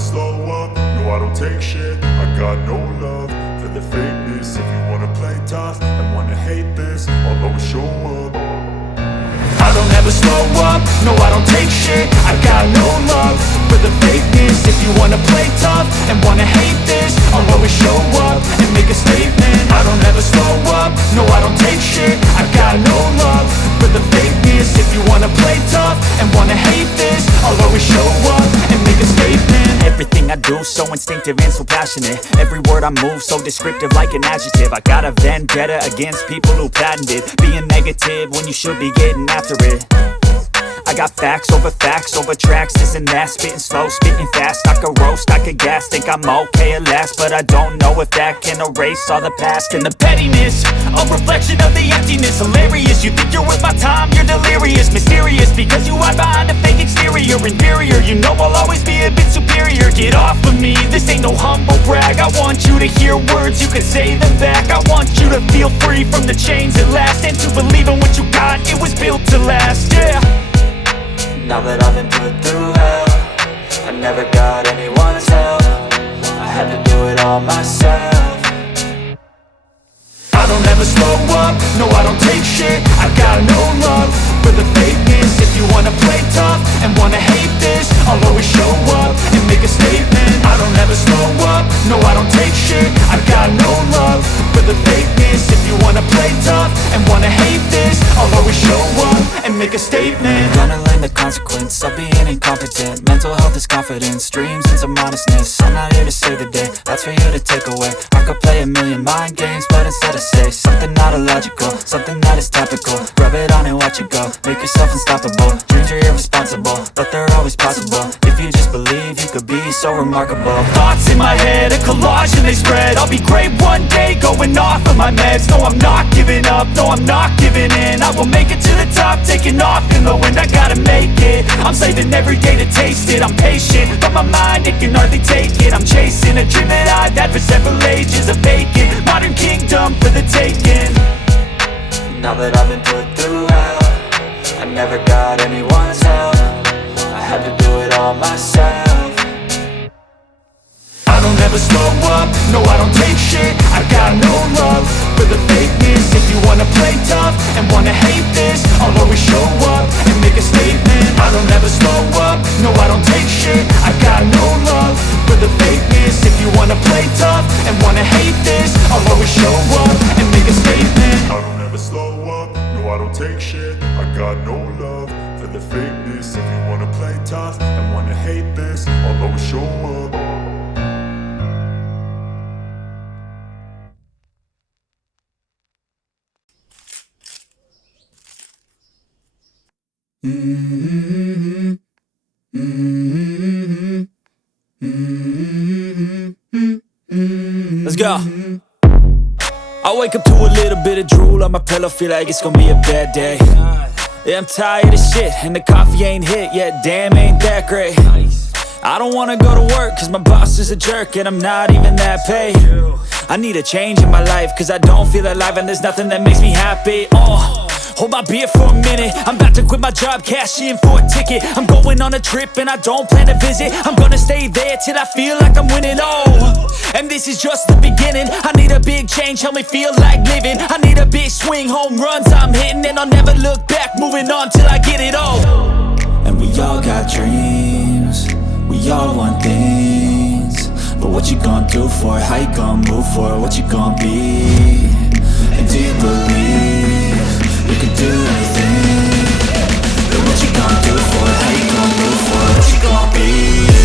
slow up, no I don't take shit. I got no love for the fakeness. If you wanna play tough and wanna hate this, I'll always show up. I don't ever slow up, no I don't take shit. I got no love for the fakeness. If you wanna play tough and wanna hate this, I'll always show up and make a statement. I don't ever slow up, no I don't take shit. I got no love for the fakeness. If you wanna play tough and wanna hate this, I'll always show up and make a statement. Everything I do so instinctive and so passionate. Every word I move so descriptive like an adjective. I got a vendetta against people who patented being negative when you should be getting after it. I got facts over tracks, this and that. Spitting slow, spitting fast, I could roast, I could gas. Think I'm okay at last, but I don't know if that can erase all the past. And the pettiness, a reflection of the emptiness. Hilarious, you think you're worth my time, you're delirious. Mysterious, because you hide behind a fake exterior. Inferior, you know I'll always be a bit superior. Get off of me, this ain't no humble brag. I want you to hear words, you can say them back. I want you to feel free from the chains at last, and to believe in what you got, it was built to last, yeah. Now that I've been put through hell, I never got anyone's help. I had to do it all myself. I don't ever slow up, no I don't take shit. I got no love for the fakeness. If you wanna play tough and wanna hate this, I'll always show up and make a statement. I don't ever slow up, no I don't take shit. I got no love for the fakeness. If you wanna play tough and wanna hate this, I'll always show up and make a statement. Gonna learn the consequence of being incompetent. Mental health is confidence, dreams and some honestness. I'm not here to save the day, that's for you to take away. I could play a million mind games, but instead I say something not illogical, something that is topical. Rub it on and watch it go, make yourself unstoppable. Dreams are irresponsible, but they're always possible. If you just believe, you could be so remarkable. Thoughts in my head, a collage and they spread. I'll be great one day, going off of my meds. No, I'm not giving up, no, I'm not giving in. I will make it to the top, taking off in the wind. I gotta make it, I'm saving every day to taste it. I'm patient, but my mind, it can hardly take it. I'm chasing a dream that I've had for several ages. A vacant, modern kingdom for the taking. Now that I've been put through hell, I never got anyone's help. I had to do it all myself. I don't ever slow up, no I don't take shit. I got no love for the fakeness. If you wanna play tough and wanna hate this, I'll always show up and make a statement. I don't ever slow up, no I don't take shit. I got no love for the fakeness. If you wanna play tough and wanna hate this, I'll always show up and make a statement. I don't ever slow up, no I don't take shit. I got no love for the fakeness. If you wanna play tough and wanna hate this, I'll always show up. Let's go. I wake up to a little bit of drool on my pillow, feel like it's gonna be a bad day. Yeah, I'm tired of shit, and the coffee ain't hit yet, damn ain't that great. I don't wanna go to work, cause my boss is a jerk, and I'm not even that paid. I need a change in my life, cause I don't feel alive, and there's nothing that makes me happy. Hold my beer for a minute, I'm about to quit my job, cash in for a ticket. I'm going on a trip and I don't plan to visit. I'm gonna stay there till I feel like I'm winning, and this is just the beginning. I need a big change, help me feel like living. I need a big swing, home runs I'm hitting, and I'll never look back, moving on till I get it all. And we all got dreams, we all want things, but what you gonna do for it? How you gonna move for it? What you gonna be? And do you believe you can do anything? But what you gonna do for it? How you gonna move for it? What you gonna be?